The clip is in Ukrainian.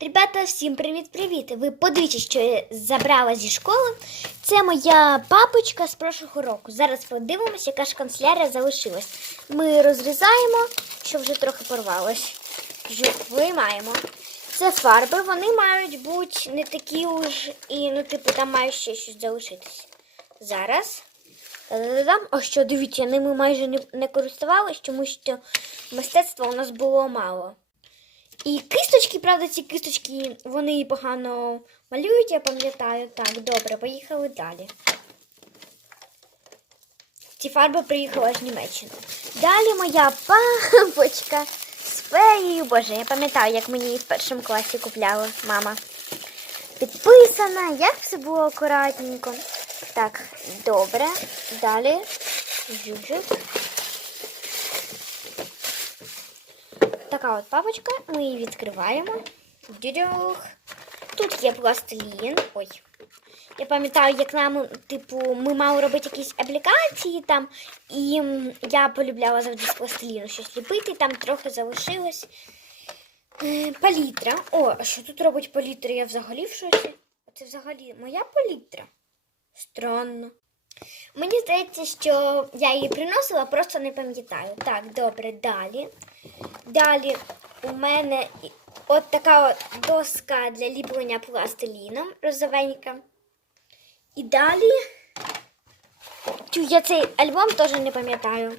Ребята, всім привіт-привіт! Ви подивіться, що я забрала зі школи. Це моя папочка з прошлого року. Зараз подивимося, яка ж канцелярія залишилась. Ми розрізаємо, що вже трохи порвалось. Виймаємо. Це фарби, вони мають бути не такі уж і, ну, типу, там має ще щось залишитись. Зараз. А що, дивіться, ними майже не, користувалась, тому що мистецтва у нас було мало. І кисточки, правда, ці кисточки, вони погано малюють, я пам'ятаю. Так, добре, поїхали далі. Ці фарби приїхали з Німеччини. Далі моя папочка з феєю. Боже, я пам'ятаю, як мені її в першому класі купляла мама. Підписана, як все було акуратненько. Так, добре. Далі. Жужик. Така от папочка, ми її відкриваємо. Дюдюх. Тут є пластилін. Ой. Я пам'ятаю, як нам, типу, ми мали робити якісь аплікації там, і я полюбляла завжди з пластиліну щось ліпити, там трохи залишилось. Е, Палітра. О, а що тут робить палітра? Я взагалі в шоці. Це взагалі моя палітра? Странно. Мені здається, що я її приносила, просто не пам'ятаю. Так, добре, далі. Далі у мене от така от доска для ліплення пластиліном розовенька. І далі. Я цей альбом теж не пам'ятаю.